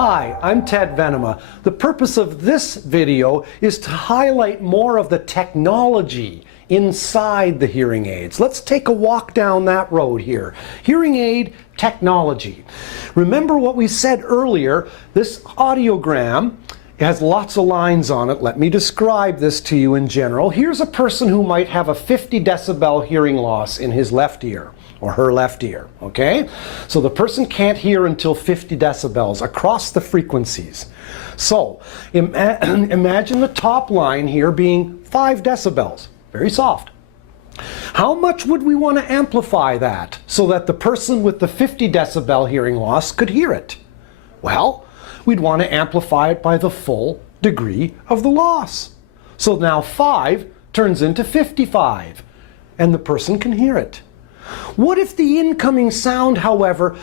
Hi, I'm Ted Venema. The purpose of this video is to highlight more of the technology inside the hearing aids. Let's take a walk down that road here. Hearing aid technology. Remember what we said earlier, this audiogram has lots of lines on it. Let me describe this to you in general. Here's a person who might have a 50 decibel hearing loss in his left ear or her left ear, okay? So the person can't hear until 50 decibels across the frequencies. So imagine the top line here being 5 decibels, very soft. How much would we want to amplify that so that the person with the 50 decibel hearing loss could hear it? Well, we'd want to amplify it by the full degree of the loss. So now 5 turns into 55, and the person can hear it. What if the incoming sound, however,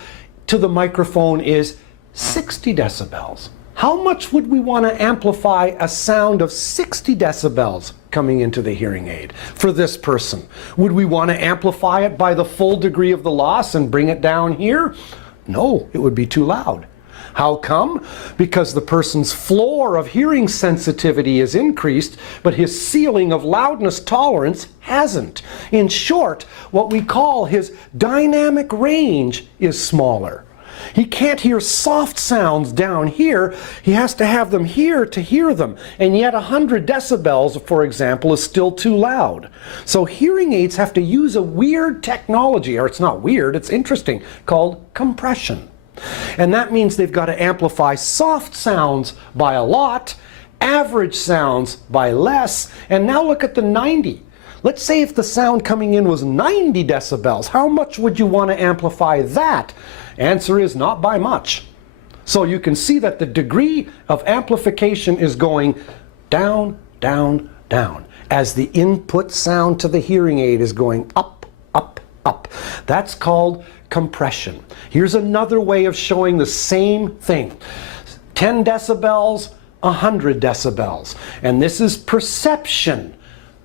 to the microphone is 60 decibels? How much would we want to amplify a sound of 60 decibels coming into the hearing aid for this person? Would we want to amplify it by the full degree of the loss and bring it down here? No, it would be too loud. How come? Because the person's floor of hearing sensitivity is increased, but his ceiling of loudness tolerance hasn't. In short, what we call his dynamic range is smaller. He can't hear soft sounds down here. He has to have them here to hear them. And yet 100 decibels, for example, is still too loud. So hearing aids have to use a weird technology, or it's not weird, it's interesting, called compression. And that means they've got to amplify soft sounds by a lot, average sounds by less, and now look at the 90. Let's say if the sound coming in was 90 decibels, how much would you want to amplify that? Answer is not by much. So you can see that the degree of amplification is going down, down, down, as the input sound to the hearing aid is going up, up, up. That's called compression. Here's another way of showing the same thing. 10 decibels, 100 decibels. And this is perception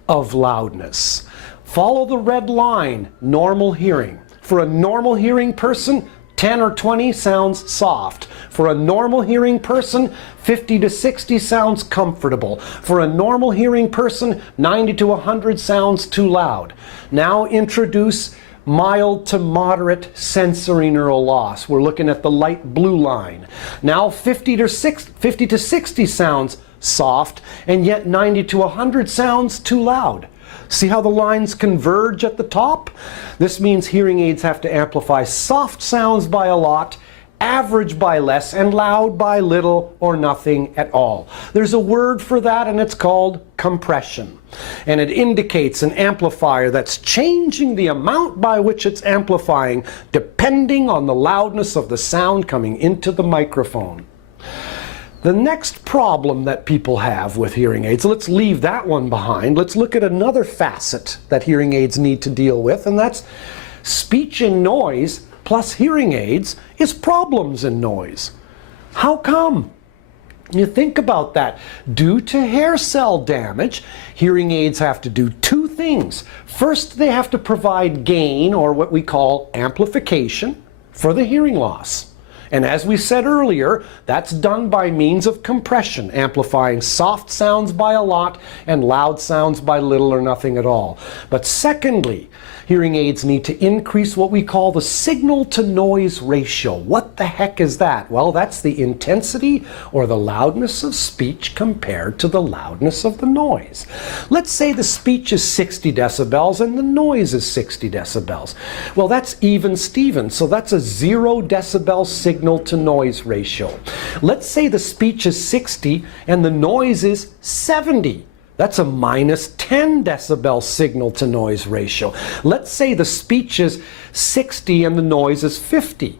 of loudness. Follow the red line, normal hearing. For a normal hearing person, 10 or 20 sounds soft. For a normal hearing person, 50 to 60 sounds comfortable. For a normal hearing person, 90 to 100 sounds too loud. Now introduce mild to moderate sensory neural loss. We're looking at the light blue line. Now 50 to 60 sounds soft, and yet 90 to 100 sounds too loud. See how the lines converge at the top? This means hearing aids have to amplify soft sounds by a lot, average by less, and loud by little or nothing at all. There's a word for that, and it's called compression. And it indicates an amplifier that's changing the amount by which it's amplifying depending on the loudness of the sound coming into the microphone. The next problem that people have with hearing aids, let's leave that one behind. Let's look at another facet that hearing aids need to deal with, and that's speech and noise plus hearing aids is problems in noise. How come? You think about that. Due to hair cell damage, hearing aids have to do two things. First, they have to provide gain, or what we call amplification, for the hearing loss. And as we said earlier, that's done by means of compression, amplifying soft sounds by a lot and loud sounds by little or nothing at all. But secondly, hearing aids need to increase what we call the signal-to-noise ratio. What the heck is that? Well, that's the intensity or the loudness of speech compared to the loudness of the noise. Let's say the speech is 60 decibels and the noise is 60 decibels. Well, that's even-steven, so that's a 0 decibel signal-to-noise ratio. Let's say the speech is 60 and the noise is 70. That's a minus 10 decibel signal-to-noise ratio. Let's say the speech is 60 and the noise is 50.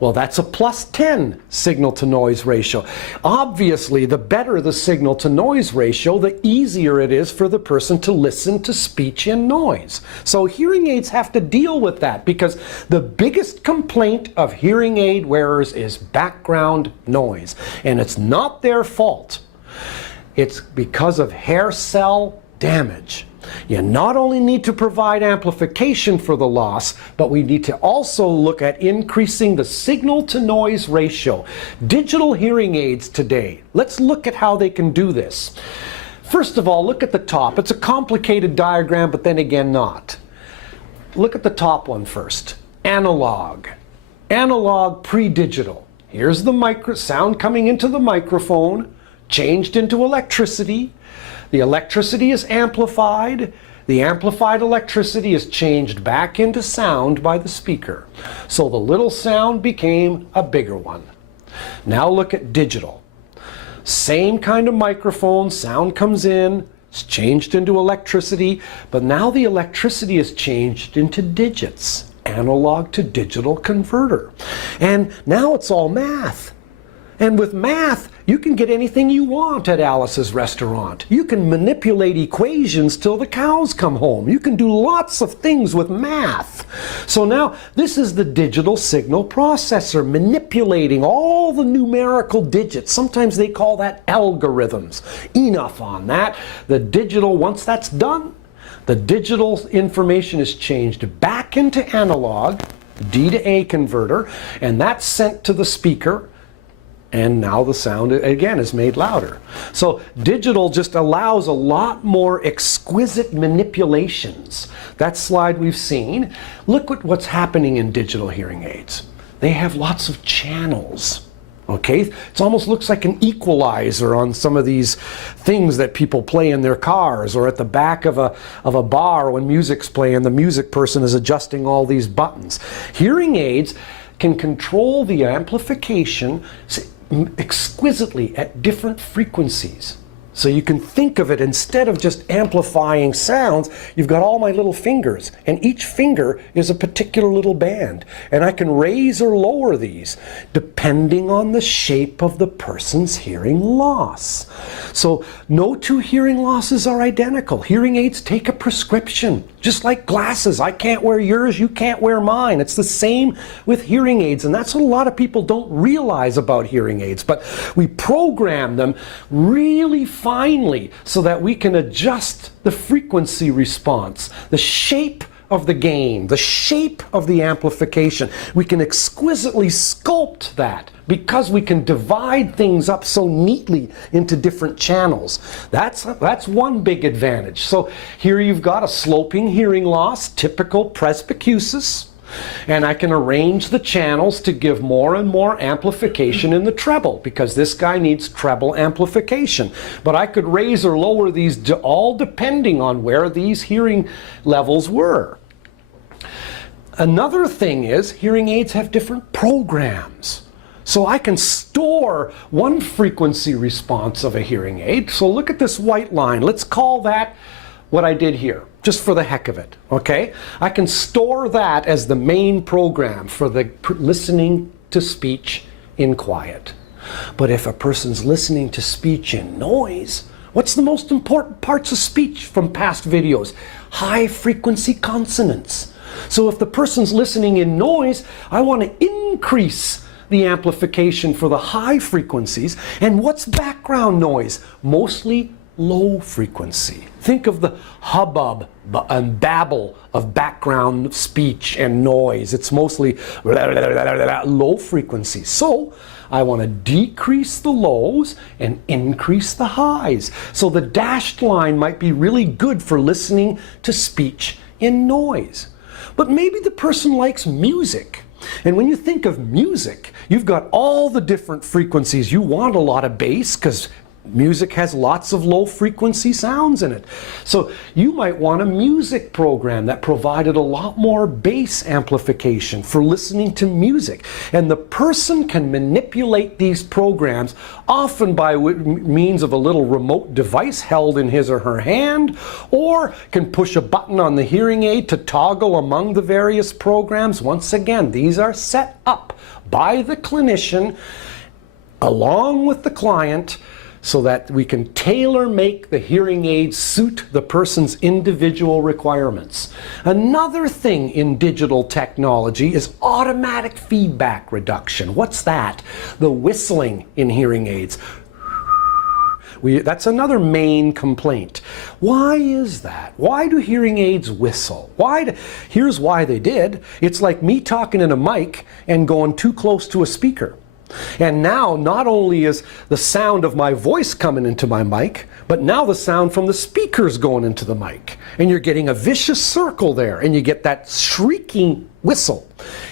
Well, that's a plus 10 signal-to-noise ratio. Obviously, the better the signal-to-noise ratio, the easier it is for the person to listen to speech in noise. So hearing aids have to deal with that because the biggest complaint of hearing aid wearers is background noise. And it's not their fault. It's because of hair cell damage. You not only need to provide amplification for the loss, but we need to also look at increasing the signal-to-noise ratio. Digital hearing aids today, let's look at how they can do this. First of all, look at the top. It's a complicated diagram, but then again not. Look at the top one first. Analog. Analog pre-digital. Here's the sound coming into the microphone, changed into electricity. The electricity is amplified. The amplified electricity is changed back into sound by the speaker. So the little sound became a bigger one. Now look at digital. Same kind of microphone, sound comes in, it's changed into electricity, but now the electricity is changed into digits. Analog to digital converter. And now it's all math. And with math, you can get anything you want at Alice's Restaurant. You can manipulate equations till the cows come home. You can do lots of things with math. So now this is the digital signal processor manipulating all the numerical digits. Sometimes they call that algorithms. Enough on that. The digital, once that's done, the digital information is changed back into analog, D to A converter, and that's sent to the speaker. And now the sound, again, is made louder. So digital just allows a lot more exquisite manipulations. That slide we've seen. Look at what's happening in digital hearing aids. They have lots of channels. Okay, it almost looks like an equalizer on some of these things that people play in their cars, or at the back of a bar when music's playing, the music person is adjusting all these buttons. Hearing aids can control the amplification exquisitely at different frequencies. So you can think of it, instead of just amplifying sounds, you've got all my little fingers, and each finger is a particular little band. And I can raise or lower these depending on the shape of the person's hearing loss. So no two hearing losses are identical. Hearing aids take a prescription, just like glasses. I can't wear yours, you can't wear mine. It's the same with hearing aids, and that's what a lot of people don't realize about hearing aids. But we program them really finely so that we can adjust the frequency response, the shape of the gain, the shape of the amplification. We can exquisitely sculpt that because we can divide things up so neatly into different channels. That's one big advantage. So here you've got a sloping hearing loss, typical presbycusis. And I can arrange the channels to give more and more amplification in the treble, because this guy needs treble amplification. But I could raise or lower these all depending on where these hearing levels were. Another thing is, hearing aids have different programs. So I can store one frequency response of a hearing aid. So look at this white line. Let's call that what I did here, just for the heck of it, okay? I can store that as the main program for the listening to speech in quiet. But if a person's listening to speech in noise, what's the most important parts of speech from past videos? High frequency consonants. So if the person's listening in noise, I want to increase the amplification for the high frequencies. And what's background noise? Mostly low frequency. Think of the hubbub and babble of background speech and noise. It's mostly low frequency. So I want to decrease the lows and increase the highs. So the dashed line might be really good for listening to speech in noise. But maybe the person likes music. And when you think of music, you've got all the different frequencies. You want a lot of bass because music has lots of low frequency sounds in it. So you might want a music program that provided a lot more bass amplification for listening to music. And the person can manipulate these programs, often by means of a little remote device held in his or her hand, or can push a button on the hearing aid to toggle among the various programs. Once again, these are set up by the clinician along with the client, so that we can tailor-make the hearing aid suit the person's individual requirements. Another thing in digital technology is automatic feedback reduction. What's that? The whistling in hearing aids. That's another main complaint. Why is that? Why do hearing aids whistle? Here's why they did. It's like me talking in a mic and going too close to a speaker. And now not only is the sound of my voice coming into my mic, but now the sound from the speakers going into the mic. And you're getting a vicious circle there, and you get that shrieking whistle.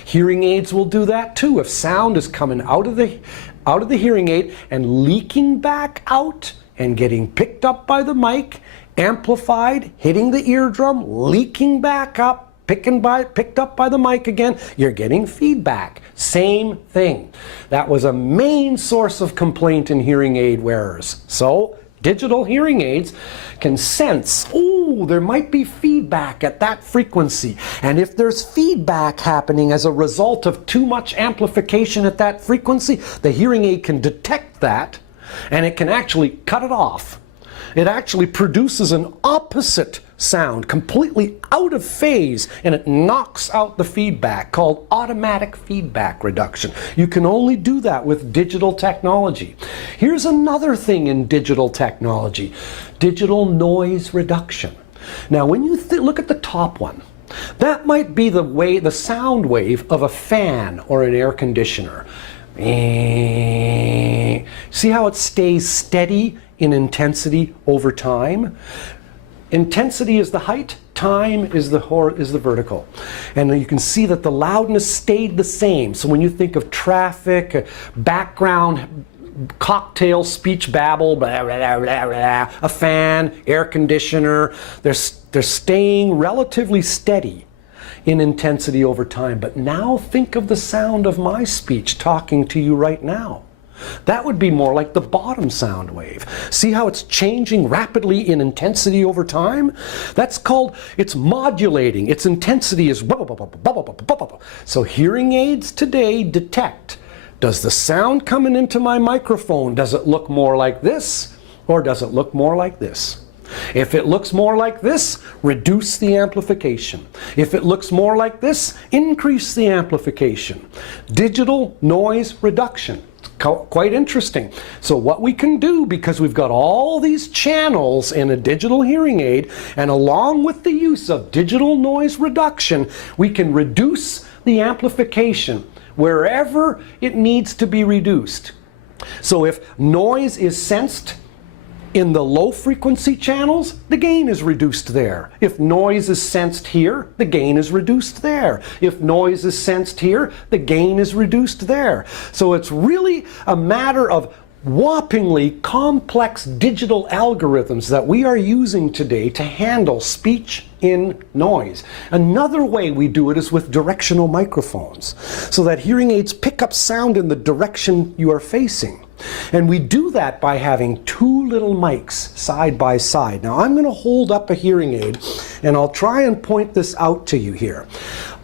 Hearing aids will do that too. If sound is coming out of the hearing aid and leaking back out and getting picked up by the mic, amplified, hitting the eardrum, leaking back up, picked up by the mic again, you're getting feedback. Same thing. That was a main source of complaint in hearing aid wearers. So digital hearing aids can sense, oh, there might be feedback at that frequency. And if there's feedback happening as a result of too much amplification at that frequency, the hearing aid can detect that and it can actually cut it off. It actually produces an opposite sound, completely out of phase, and it knocks out the feedback, called automatic feedback reduction. You can only do that with digital technology. Here's another thing in digital technology: digital noise reduction. Now when you look at the top one, that might be the sound wave of a fan or an air conditioner. See how it stays steady in intensity over time? Intensity is the height, time is the vertical. And you can see that the loudness stayed the same. So when you think of traffic, background, cocktail speech babble, blah, blah, blah, blah, a fan, air conditioner, they're staying relatively steady in intensity over time. But now think of the sound of my speech talking to you right now. That would be more like the bottom sound wave. See how it's changing rapidly in intensity over time? That's called, it's modulating. Its intensity is so hearing aids today detect, does the sound coming into my microphone, does it look more like this or does it look more like this? If it looks more like this, reduce the amplification. If it looks more like this, increase the amplification. Digital noise reduction. Quite interesting. So what we can do, because we've got all these channels in a digital hearing aid, and along with the use of digital noise reduction, we can reduce the amplification wherever it needs to be reduced. So if noise is sensed in the low frequency channels, the gain is reduced there. If noise is sensed here, the gain is reduced there. If noise is sensed here, the gain is reduced there. So it's really a matter of whoppingly complex digital algorithms that we are using today to handle speech in noise. Another way we do it is with directional microphones, so that hearing aids pick up sound in the direction you are facing. And we do that by having two little mics side by side. Now I'm going to hold up a hearing aid and I'll try and point this out to you here.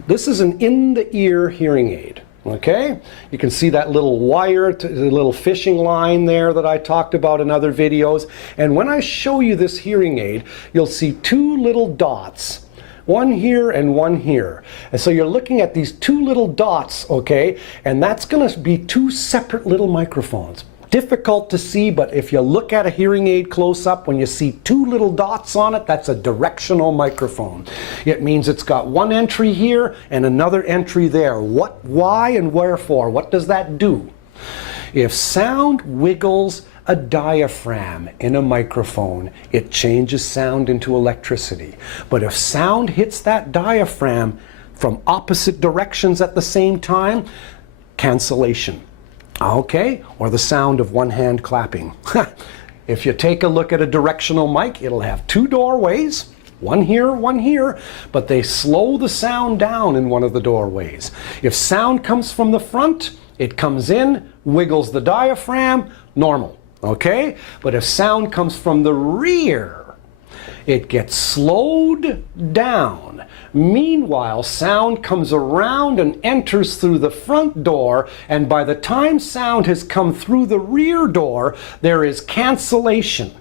This is an in-the-ear hearing aid. Okay, you can see that little wire, the little fishing line there that I talked about in other videos. And when I show you this hearing aid, you'll see two little dots, one here and one here. And so you're looking at these two little dots, okay, and that's going to be two separate little microphones. Difficult to see, but if you look at a hearing aid close up, when you see two little dots on it, that's a directional microphone. It means it's got one entry here and another entry there. What, why, and wherefore? What does that do? If sound wiggles a diaphragm in a microphone, it changes sound into electricity. But if sound hits that diaphragm from opposite directions at the same time, cancellation. Okay, or the sound of one hand clapping. If you take a look at a directional mic, it'll have two doorways, one here, but they slow the sound down in one of the doorways. If sound comes from the front, it comes in, wiggles the diaphragm, normal, okay? But if sound comes from the rear, it gets slowed down. Meanwhile, sound comes around and enters through the front door, and by the time sound has come through the rear door, there is cancellation.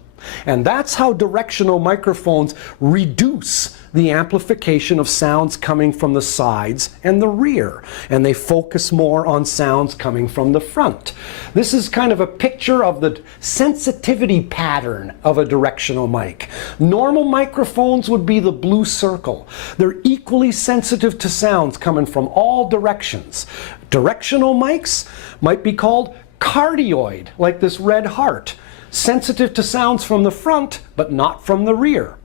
And that's how directional microphones reduce the amplification of sounds coming from the sides and the rear, and they focus more on sounds coming from the front. This is kind of a picture of the sensitivity pattern of a directional mic. Normal microphones would be the blue circle. They're equally sensitive to sounds coming from all directions. Directional mics might be called cardioid, like this red heart, sensitive to sounds from the front but not from the rear.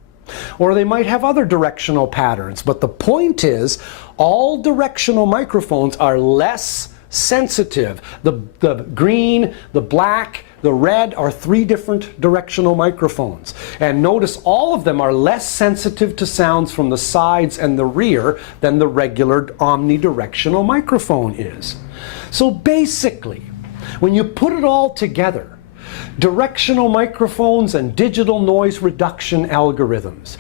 Or they might have other directional patterns, but the point is all directional microphones are less sensitive. The green, the black, the red are 3 different directional microphones. And notice all of them are less sensitive to sounds from the sides and the rear than the regular omnidirectional microphone is. So basically, when you put it all together, directional microphones and digital noise reduction algorithms.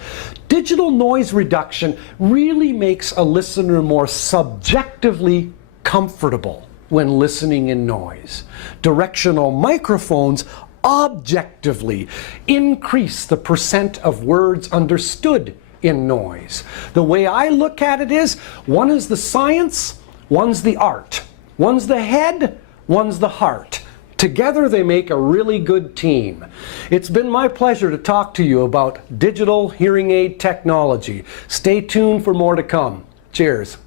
Digital noise reduction really makes a listener more subjectively comfortable when listening in noise. Directional microphones objectively increase the percent of words understood in noise. The way I look at it is, one is the science, one's the art. One's the head, one's the heart. Together they make a really good team. It's been my pleasure to talk to you about digital hearing aid technology. Stay tuned for more to come. Cheers.